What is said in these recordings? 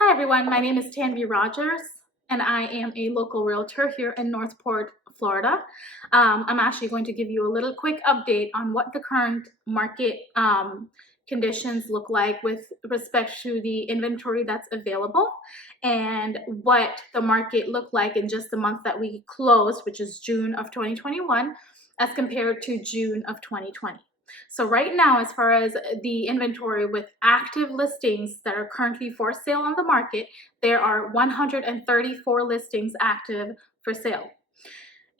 Hi everyone, my name is Tanvi Rogers and I am a local realtor here in Northport, Florida. I'm actually going to give you a little quick update on what the current market conditions look like with respect to the inventory that's available and what the market looked like in just the month that we closed, which is June of 2021, as compared to June of 2020. So right now, as far as the inventory with active listings that are currently for sale on the market, there are 134 listings active for sale.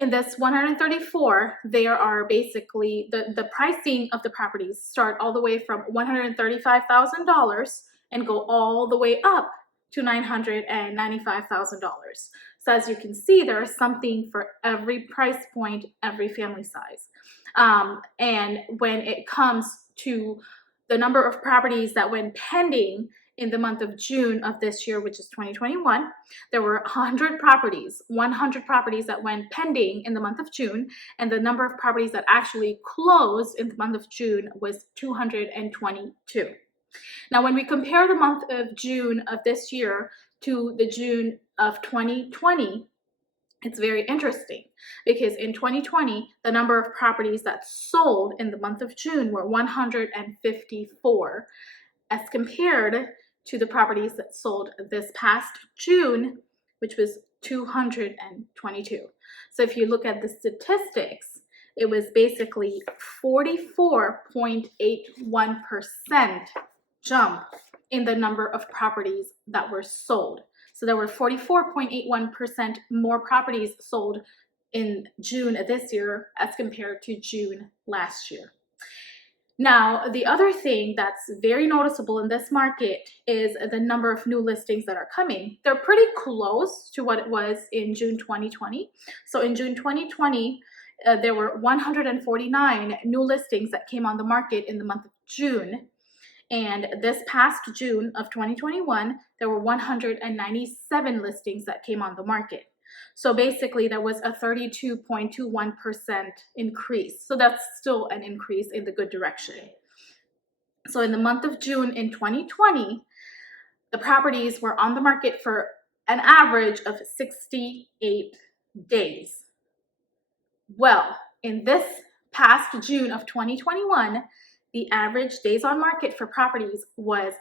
In this 134, there are basically the pricing of the properties start all the way from $135,000 and go all the way up to $995,000. So as you can see, there is something for every price point, every family size. And when it comes to the number of properties that went pending in the month of June of this year, which is 2021, there were 100 properties that went pending in the month of June, and the number of properties that actually closed in the month of June was 222. Now, when we compare the month of June of this year to the June of 2020, it's very interesting because in 2020, the number of properties that sold in the month of June were 154 as compared to the properties that sold this past June, which was 222. So if you look at the statistics, it was basically 44.81% jump in the number of properties that were sold. So there were 44.81% more properties sold in June of this year as compared to June last year. Now, the other thing that's very noticeable in this market is the number of new listings that are coming. They're pretty close to what it was in June 2020. So in June 2020, there were 149 new listings that came on the market in the month of June. And this past June of 2021, there were 197 listings that came on the market. So basically, there was a 32.21% increase. So that's still an increase in the good direction. So in the month of June in 2020, the properties were on the market for an average of 68 days. Well, in this past June of 2021, the average days on market for properties was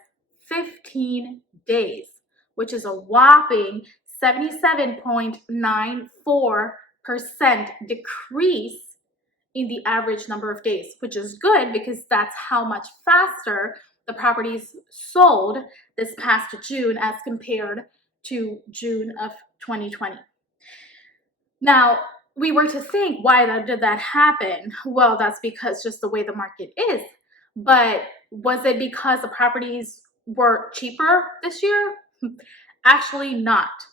15 days, which is a whopping 77.94% decrease in the average number of days, which is good because that's how much faster the properties sold this past June as compared to June of 2020. Now, we were to think, why did that happen? Well, that's because just the way the market is. But was it because the properties were cheaper this year? Actually not.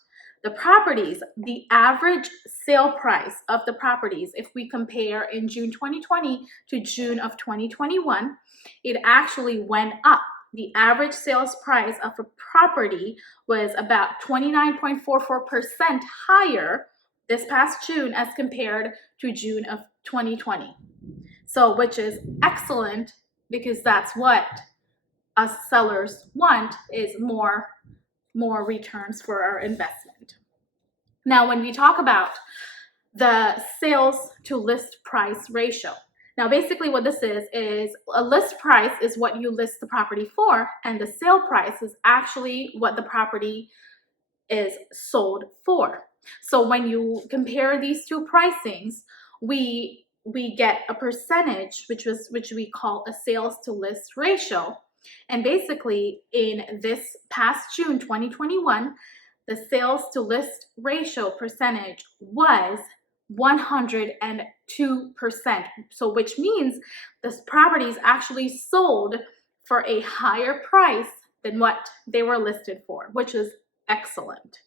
The properties, the average sale price of the properties, if we compare in June 2020 to June of 2021, it actually went up. The average sales price of a property was about 29.44% higher this past June as compared to June of 2020. So, which is excellent because that's what us sellers want, is more returns for our investment. Now, when we talk about the sales to list price ratio, now basically what this is a list price is what you list the property for, and the sale price is actually what the property is sold for. So when you compare these two pricings, we get a percentage, which we call a sales to list ratio. And basically in this past June 2021, the sales to list ratio percentage was 102%. So which means this properties actually sold for a higher price than what they were listed for, which is excellent.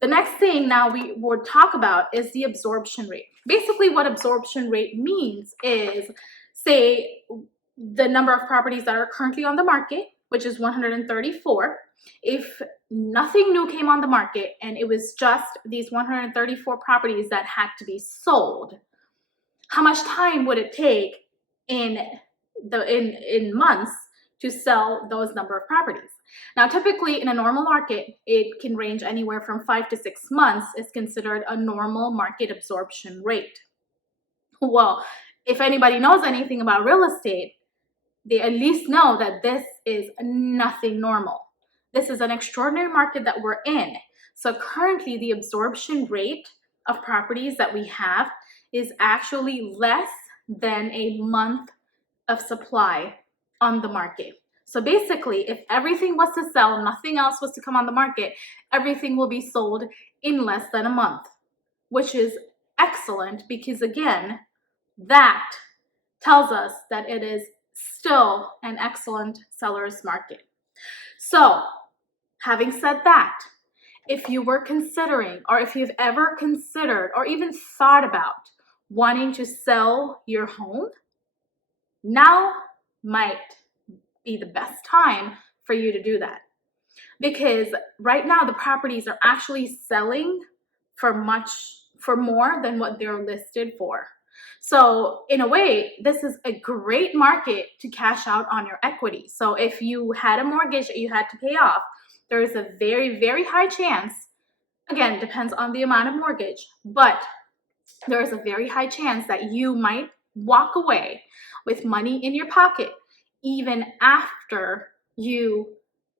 The next thing now we would talk about is the absorption rate. Basically what absorption rate means is, say, the number of properties that are currently on the market, which is 134. If nothing new came on the market and it was just these 134 properties that had to be sold, how much time would it take in months to sell those number of properties? Now, typically in a normal market, it can range anywhere from 5 to 6 months is considered a normal market absorption rate. Well, if anybody knows anything about real estate, they at least know that this is nothing normal. This is an extraordinary market that we're in. So currently the absorption rate of properties that we have is actually less than a month of supply on the market. So basically, if everything was to sell, nothing else was to come on the market, everything will be sold in less than a month, which is excellent because, again, that tells us that it is still an excellent seller's market. So, having said that, if you were considering, or if you've ever considered, or even thought about wanting to sell your home, now might be the best time for you to do that. Because right now the properties are actually selling for more than what they're listed for. So in a way, this is a great market to cash out on your equity. So if you had a mortgage that you had to pay off, there is a very, very high chance, again, depends on the amount of mortgage, but there is a very high chance that you might walk away with money in your pocket even after you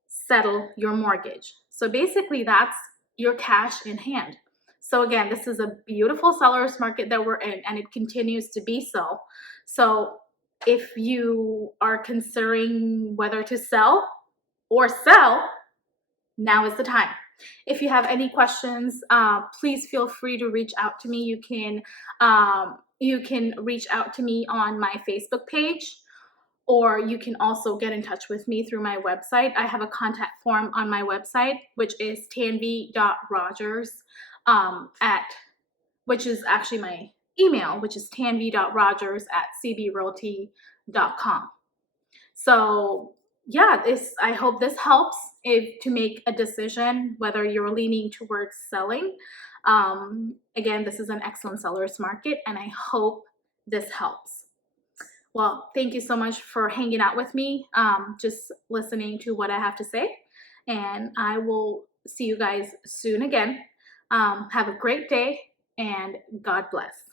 settle your mortgage. So basically that's your cash in hand. So again, this is a beautiful seller's market that we're in, and it continues to be so. So if you are considering whether to sell or sell, now is the time. If you have any questions, please feel free to reach out to me. You can reach out to me on my Facebook page, or you can also get in touch with me through my website. I have a contact form on my website, which is tanvi.rogers, which is actually my email, which is tanvi.rogers@cbrealty.com. So yeah, I hope this helps to make a decision whether you're leaning towards selling. Again, this is an excellent seller's market, and I hope this helps. Well, thank you so much for hanging out with me, just listening to what I have to say, and I will see you guys soon again. Have a great day, and God bless.